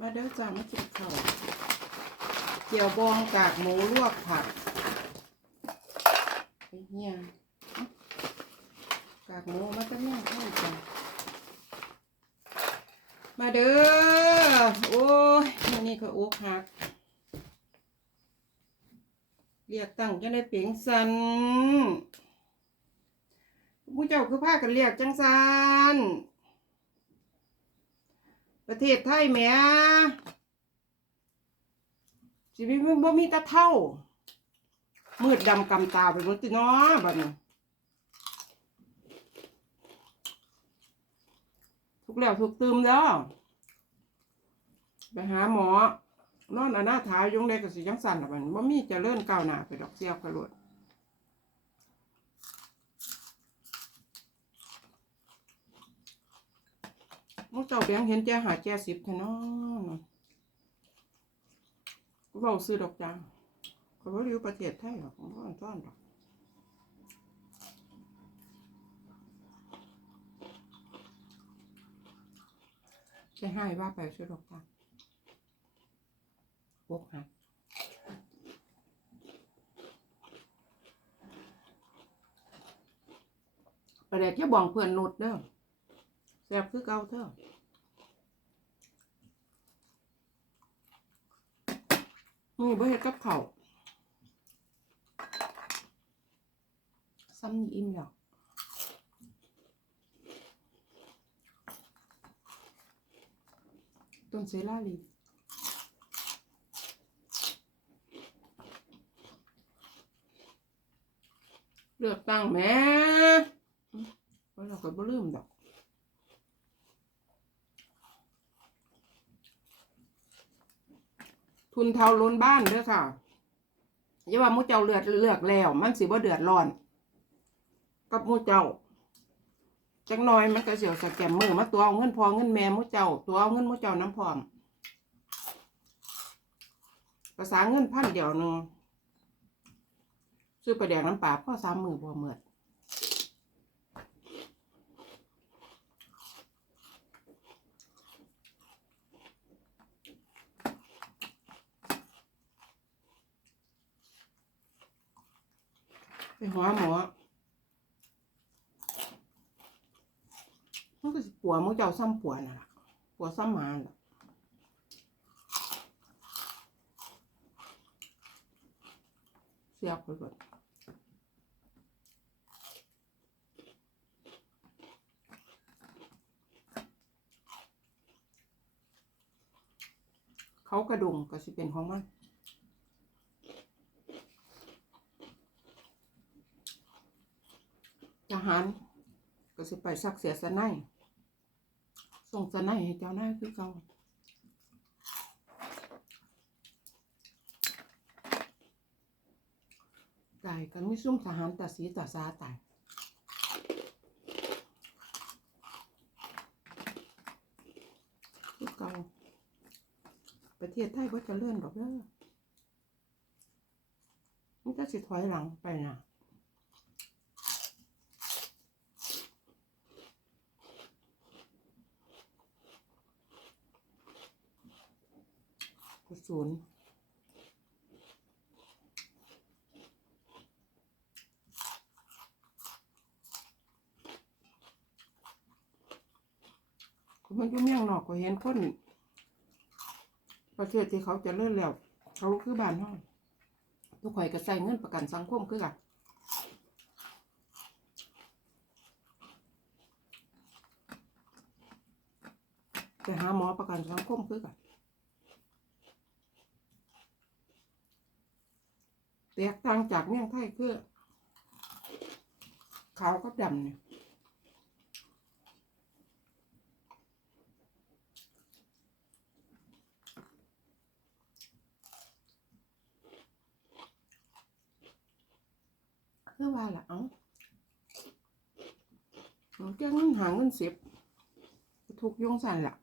มาเด้อจ้ามาจิบข้าวเจียวบองกากหมูลวกผักไอ้เหี้ยกากหมูมาก็เนี่ยให้จ้ะมาเด้อโอ้ยนี่ก็อกหักเรียกตั้งจังได้เปียงสันผู้เจ้าคือพากันเรียกจังสัน ประเทศไทยแหม่ชีวิตมันบ่มีตะเท่า มืดดำกำตาไปหมดตินาะบัดนี้ทุกแล้วทุกตืมแล้ว ไปหาหมอนอนอนาถายงได้ก็สิจังสั่นล่ะบัดนี้บ่มีจะเจริญก้าวหน้าไปดอกเสียบกระโลด มุกเจ้าแบงเห็นแจ้หาแจ้สิบแท้เนาะกูเว้าซื้อดอกจังก็บ่ได้อยู่ประเทศไทยหรอกบ่อ่อนซ่อนดอกจะให้ว่าไปซื้อดอกจังพวกหักประเด็กจะบอกเพื่อนนุดเด้อแซ่บคือเก่าเถอะ นี่บ่เฮ็ดกับเขาซ้ำนี่อิ่มแล้วต้นเซล่าลีเลือกตั้งแม่ว่าเราก็บ่ลืมดอก ทุนเทาล้นบ้านเด้อค่ะอย่าว่ามูเจ้าเลือดเลือกแล้ว มันสิบ่เดือดร้อน กับมูเจ้าจักน่อยมันก็เสียวสแกมมือมาตัวเอาเงินพอเงินแม่มูเจ้า ตัวเอาเงินมูเจ้าน้ำพร้อมภาษาเงินพันเดียวนึงซื้อปลาแดงน้ำปลาพ่อสามมือบ่เหมือด หัวหมอมันก็สิปัวมึงเจ้าซ้ำปัวน่ะล่ะปัวซ้ำมาน่ะเสียบไปก่อนเขากระดุงก็สิเป็นของมัน หาร ก็สิไปซักเสียสะไนส่งสะไนให้เจ้านายคือเก่าตายกันไม่ซุ่มทหารตาสีตาซาตายคือเก่าประเทศไทยก็จะเลื่อนดอกเด้อมันก็สิถอยหลังไปนะก ศูนย์มันอยู่เมียงนอกก็เห็นคนประเทศที่เขาจะเลื่อนแล้ว เขาคือบ้านห้องทุกข่อยก็ใส่เงินประกันสังคมคือกันไปหาหมอประกันสังคมคือกัน แตกต่างจากเมี่ยงไทยคือขาวกับดำเนี่ยคือว่าล่ะเอ้าเอาเงินหาเงินเสียบทุกยงสันล่ะ